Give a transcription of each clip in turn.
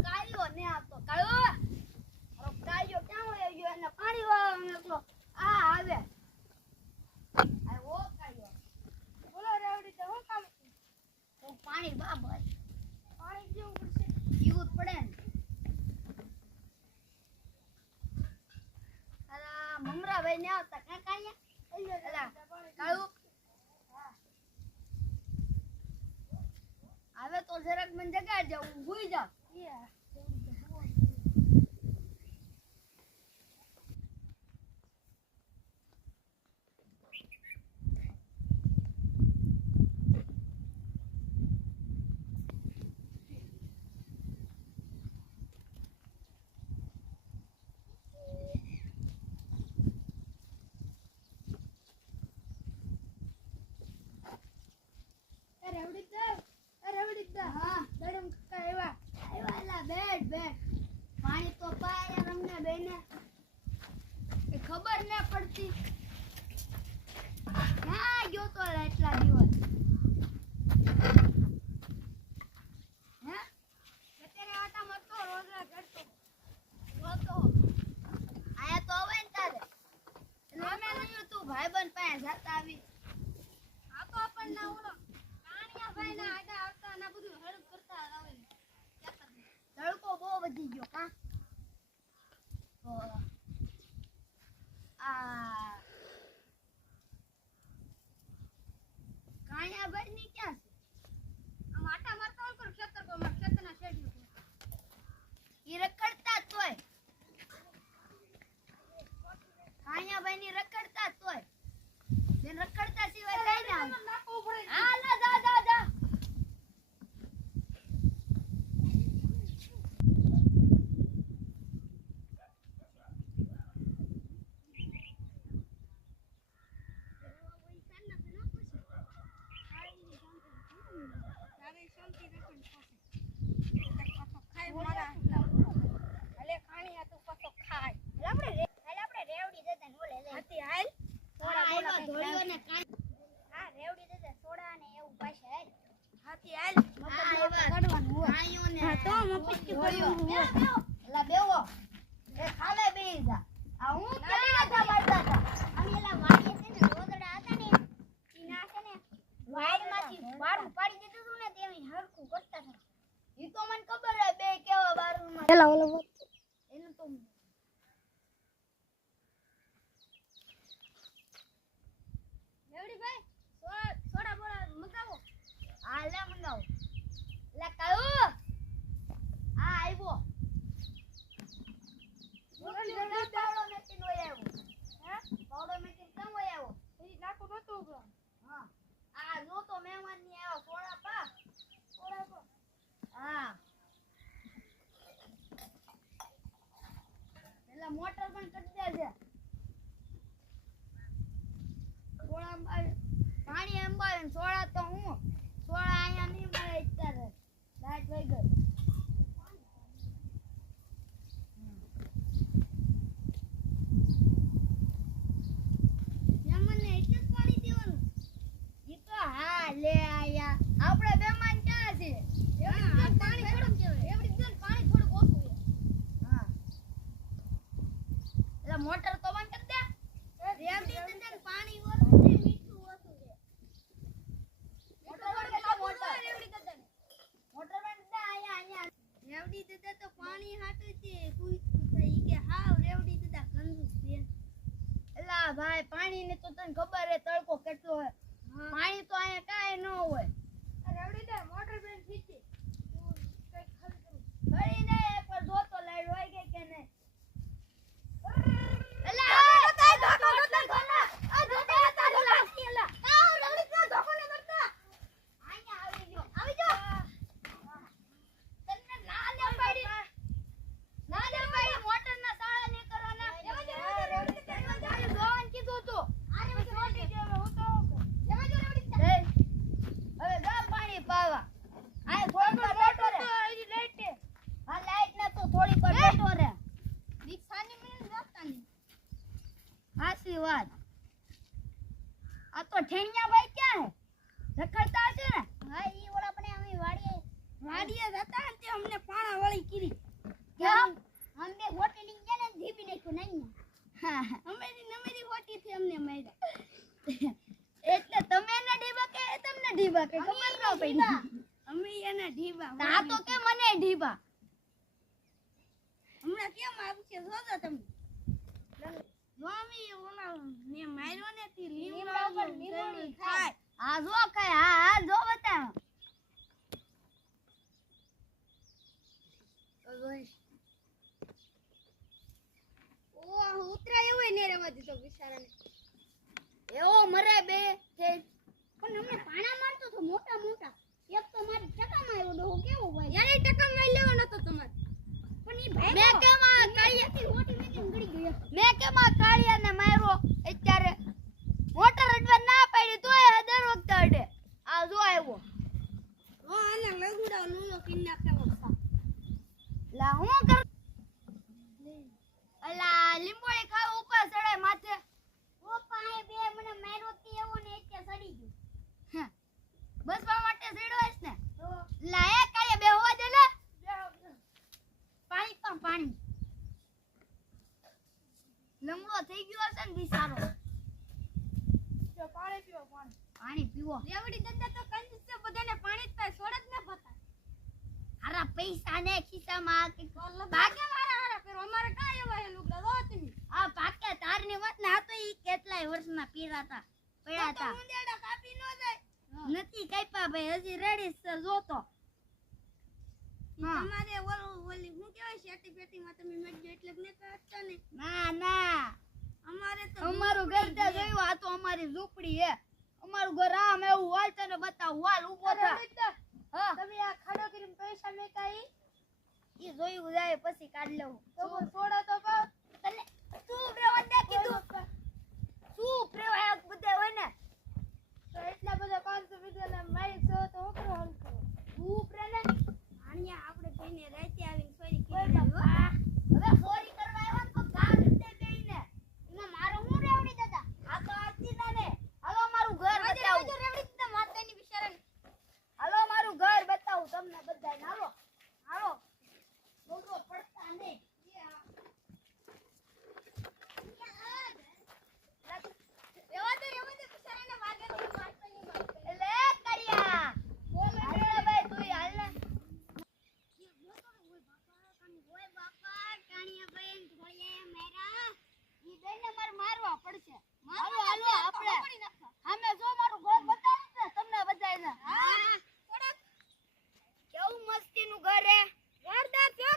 કાળિયો ને આવતો કાળો કાળિયો ક્યાં હોય ગયો એને પાણી વાળવાનો એકલો આ આવે આ ઓ કાળિયો બોલો રેવડી તો હું કામ તો પાણી બાબા પાણી જેવું પડશે પીવું પડે ને અલા મમરાભાઈ ને આવતા કાં કાળિયા કાળુ હવે તો જરાક મને જગાડ જાવ હું ભૂઈ જાવ પાણી તો પાયા રમને બેને ખબર ન પડતી ક્યાં ગયો તો એટલા દિવસ હે અત્યારે આટા મરતો રોજરા કરતો રોતો આયા તો હવે ને તારે અમે નહીં તું ભાઈબંધ પાસે જાતા આવી આ તો આપણને ઓળો કાણિયા ભાઈ ના આડા આવતા ના બધું હેલ્પ કરતા આવે તડકો બહુ વધી ગયો કા આ કાણિયા ભાઈ ની ક્યાં છે આમ આટા મારતા હોય પર ખેતર પર માર ખેતરના શેડ્યું ઈ રખડતા તોય કાણિયા ભાઈ ની રખડતા તોય બેન રખડતા સિવાય કઈ ના નાખવું પડે હા લા જા જા જા મોટર પણ કરી દે છે પાણી અંબાવે સોડા તો હું સોડા અહીંયા નહીં મળે અત્યારે લાઈટ વહી ગઈ મને એટલે જ પાણી દેવાનું ઈ તો હા લે આયા આપણે બેમાન ક્યાં છે પાણી થોડુંક કહેવાય એવડી જન પાણી થોડુંક ઓછું હા એટલે મોટર તો બંધ કરી દે રેવડી દે પાણી ઓછું છે મીઠું ઓછું છે મોટર બંધ કરી મોટર રેવડી કરી દે મોટર બંધ દે અહીંયા રેવડી દે તો પાણી હાટું છે કુઈતું થઈ કે હાવ રેવડી દે કંજૂસ છે એલા ભાઈ પાણી ને તો તને ખબર હે તડકો કેટલો હે પાણી તો અહીંયા કાઈ ન હોય રેવડી દે મોટર બંધ ખીચી તું કઈ ખાલી કરું ઘડી ને પર જો તો લાઈટ હોય ગઈ કે નહીં વાત આ તો ઠેણિયા ભાઈ ક્યાં હે રખડતા હશે ને હા ઈ ઓલા આપણે અમે વાડીએ જતા ને તે અમને પાણા વાળી કીધી લીબા હમણાં કેમ આવશે જોજો તમે મમ્મી ઓલા ને માર્યો ને તી લીમડા ઉપર લીમડી ખાય હા જો ખાય હા જો બતા ઓ ઉતરાય હોય ને રવા દીધો બિચારાને એવો મરે બે પણ હમણે પાણા મારતો તો મોટા મોટા એક તો મારી ટકામાં આવ્યો ડોહો કેવો ભાઈ યાર ટકામાં લેવાનો તો તમારે પણ ઈ ભાઈ મે કેમાં કાળિયાથી મોટી મેકીને ગડી ગયો મે કેમાં કાળિયાને માર્યો અત્યારે મોટર અડવા ના પાડી તોય દર વખતે અડે આ જો આવ્યો હો આને લગુડા નુનો કિન નાખેવો લા હું કર અલા લીંબોળી ખાવ ઉપર ચડે માથે ઓ પાએ બે મને માર્યો તી એવો ને એટલે સડી ગયો બસવા માટે ચડ્યો છે ને તો લાયા કાલે બે હોવા દે લે પાણી લંગડો થઈ ગયો છે ને બિચારો તો પાણી પીવો રેવડી દંડા તો કંજૂસ છે બધાને પાણી જ પાય છોડ જ ન પતા હારા પૈસા ને ખિસ્સામાં કે ભાગે મારા pero અમારે કાય એવા હે લુગડા દો તમે આ પાકે તારની વાત ને આ તો ઈ કેટલાય વર્ષના પીરા હતા પડ્યા હતા મુંદેડા કાપી નો જાય નથી કાપ્યા ભાઈ હજી રેડી છે જોતો તમારે ઓલી હું કેવાય શેટી પેટીમાં તમે મેડજો એટલે ને કાચતા ને ના અમારે તો અમારું ઘર ત્યાં જોયું આ તો અમારી ઝૂંપડી હે અમારું ઘર આમ એવું હોય તને બતાવ વાલ ઊભો થા હા તમે આ ખાડો કરીને પૈસા મેકાઈ ઈ જોયું જાય પછી કાઢ લઉં તો છોડો તો તને શું પ્રેવા દે કીધું શું પ્રેવા બધે હોય ને તો એટલા બધા 500 વિધેલા મારી છો તો ઓકરો હલ કરો તું પ્રેને આણિયા આપણે કઈને રાતે આવીને સોરી કરી બાપા હવે સોરી કરવા આવ્યા તો કામ દે બેઈને એમાં મારો હું રેવડી દાદા આ તો આતી ના હાલો મારું ઘર બતાવું રેવડી દાદા માતાની બિચારાને હાલો મારું ઘર બતાવું તમને બધાને હાલો બોલો પડતા ને રેવા દે બિચારાને વાગે તો માતાની વાત લે કરિયા બોલ ભાઈ તું હાલ ને ઓય બાપા કાણિયા બેન બોલે મેરા ઈ બેને મારવા પડશે હાલો આપણે અમે જો મારું ઘર બતાવું ને તમને બધાને હા થોડક કેવું મસ્તીનું ઘર હે જોરદાર છે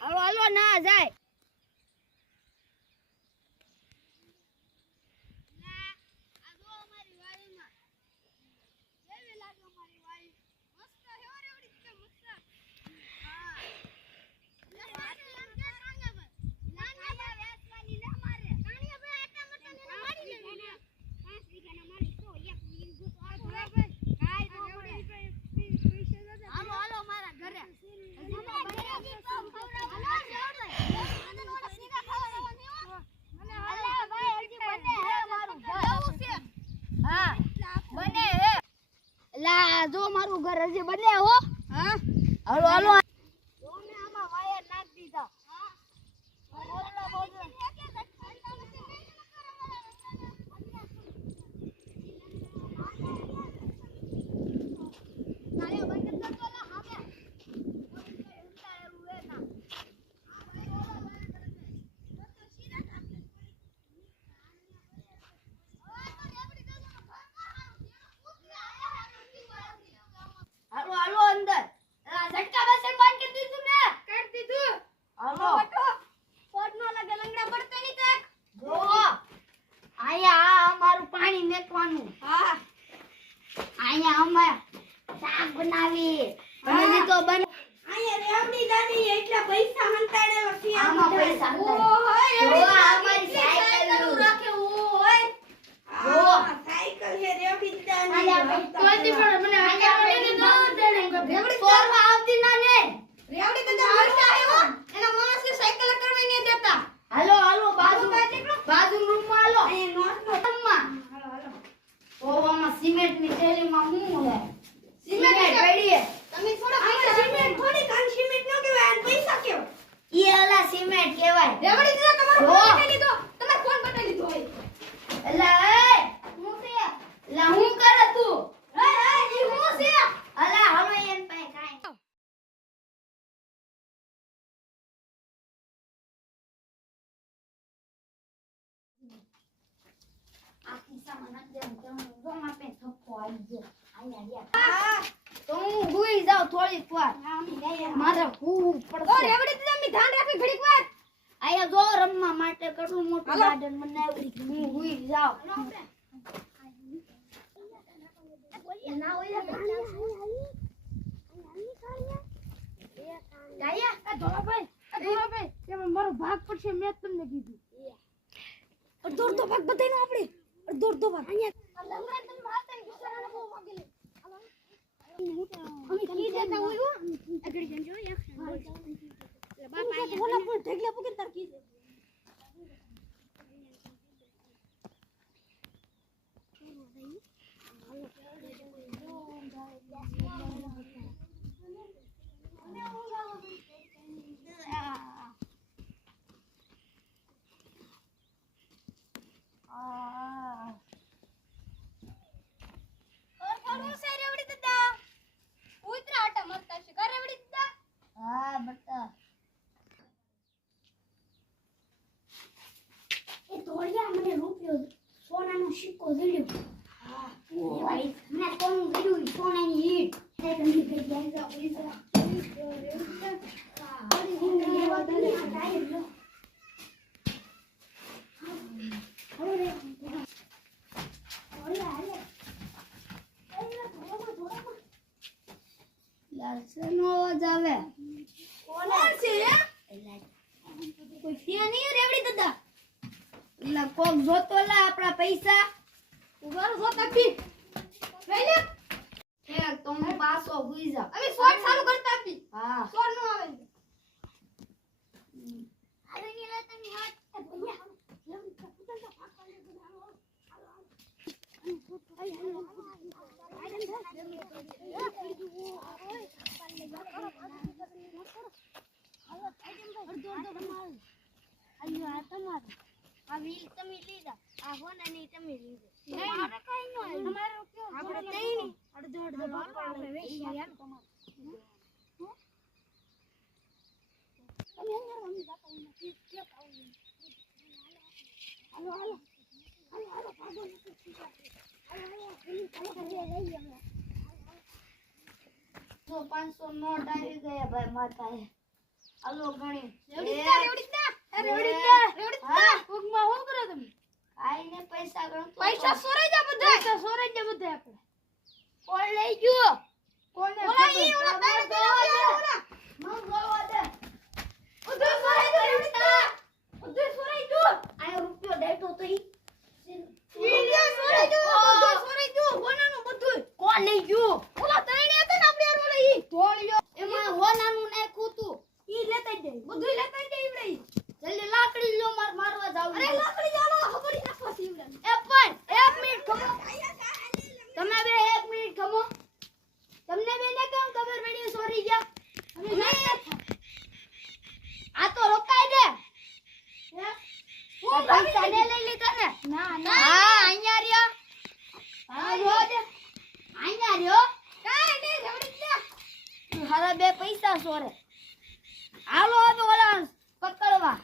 હાલો ના જાય ના આ જો અમારી વાડીમાં કેવી લાગે અમારી વાડી મસ્ત હે રેવડી કે મસ્ત હા જો મારું ઘર હજી બને હો હા હાલો જો મે આમાં વાયર નાખ દીધા હા બોલો નાલે બંધ કર તો લા હામે હાલો અંદર ઝટકા બસન બંધ કરી દીધું ને કરી દીધું હાલો પોટ નો લાગે લંગડા પડતો ની તક જો આયા અમારું પાણી મેકવાનું હા આયા અમે શાક બનાવી હજી તો બન આયા રેવડી દાદી એટલા પૈસા હંતાડેલો છે આમાં પૈસા ઓય અમારી સાયકલ રાખે ઓય ઓ સાયકલ હે રેવડી દાદી તોતી પણ મને આયા પડે ને રેવડી સોરવા આવતી ના ને રેવડી દાદા મળતા આવ્યો એના માણસને સાયકલ કરવા નહીં દેતા હાલો બાજુ રૂમમાં હાલો એ નોટ માં હાલો ઓવામાં સિમેન્ટ ની થેલીમાં હું હે સિમેન્ટ પડી તમે થોડા પૈસા સિમેન્ટ થોડી કાન સિમેન્ટ નો કહેવાય પૈસા કેવો ઈ અલા સિમેન્ટ કહેવાય રેવડી દાદા તમારો ફોન લઈ લીધો તો હું હુઈ જાઉં થોડીક વાર મારે હું પડશે રેવડી તમે ધ્યાન રાખી ઘડીક વાર આયા જો રમવા માટે કેટલું મોટું ગાર્ડન બનાવ્યું હું હુઈ જાઉં ના હોય ગાયા ધોરાભાઈ તેમાં મારો ભાગ પડશે મેં તમને કીધું અડધો ભાગ બતાઈનો આપણે અડધો ભાગ અહીંયા લંગરા તમે મારતા ગુસ્સાના બહુ વાગેલે અમે કી દેતા હોય આગળ જજો એક એટલે બાપા અહીંયા બોલા પર ઢગલા પકડ તાર કી દે સિક્કો જડ્યો હા એ ભાઈ મેં કોણ જડ્યું સોનાની ઈટ તે કંઈ ગઈ જાય પૈસા લાલસનો અવાજ આવે કોણ છે કોઈ ફિયા નહીં રેવડી દાદા લા કોક જોતો લા આપણા પૈસા ઉભર જોતા કી લઈ લે એક તો હું પાછો હુઈ જા હવે શોર્ટ ચાલુ કરતા આપી હા શોર્ટ નો આવે અરે ની લે તમે હાથ ભૈયા લમ કપૂતર કા ભાગ કાઢી દો આ વીલ તમે લીધા આ હોના ની તમે લીધા મારે કઈ ન હોય તમારો કયો આપણે કઈ નહીં અડધો બાપા આપણે વેચી યાર તમારે તમે અંદર મમ્મી બાપા ને કે ખાવ હાલો ભાગો નથી હાલો પેલી ખાલી લઈ અમે તો 500 નોટ આવી ગયા ભાઈ માતાએ હાલો ગણી રેવડી ઉગમાં હું કરો તમે આઈને પૈસા ગણો પૈસા સોરાઈ જા બધા આપણે કોણ લઈ ગયો કોને ઓલા ઈ ઓલા તારે મન ગોવા દે ઉધર સોરાઈ દો રેવડી ઉધર સોરાઈ દો આ રૂપિયો દેતો તો ઈ સોરાઈ દો હોનાનું બધું કોણ લઈ ગયો ઓલા તઈને હતા ને આપણે ઓલા ઈ ધોળ્યો એમાં હોનાનું નાખ્યું તું ઈ લેતા દે બધું લેતા દે ઈવડે જલ્દી લાકડી લ્યો મારવા જાવ અરે લાકડી જાનો ખબરી નાખવા છે ઈવડે એ પણ 1 મિનિટ ખમો તમે બે 1 મિનિટ ખમો તમને બેને કેમ ખબર પડી સોરી ગયા અમે નહીં આ તો રોકાઈ દે હું પૈસા ને લઈ લીધા ને ના હા અહીંયા રહ્યો હા જો દે અહીંયા રહ્યો કાઈ નહીં રવડી દે હારા બે પૈસા સોરે હાલો હવે ઓલા પકડવા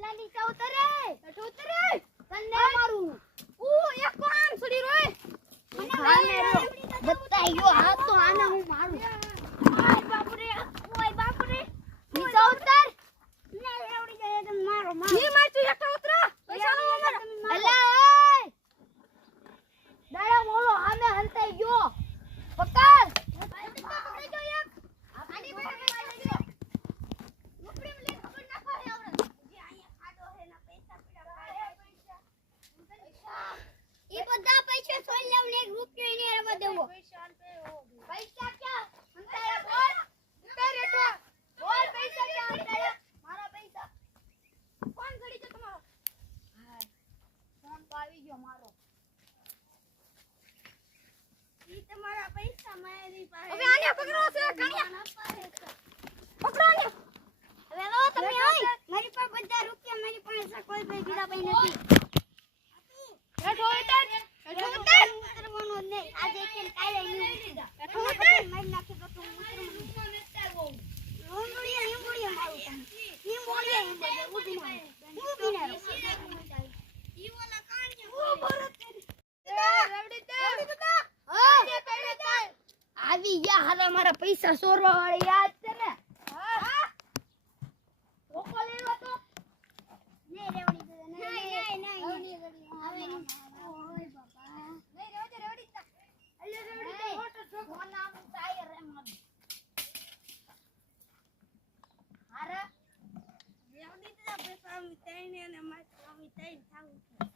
લાલી ઉતરે તને મારું એક પૈસા ચોરવા વાળી યાદ છે ને? હા. કોકો લેવો તો? નહીં રેવડી દે. નહીં. હવે નહીં. ઓય બાપા. નહીં રેવડી તા. અલ્લે રેવડી તો મોટો છોકરો નામ ટાયર એમ નથી. હારા રેવડી દે પૈસા અમે તઈને અને મારે અમે તઈને થાવું છે.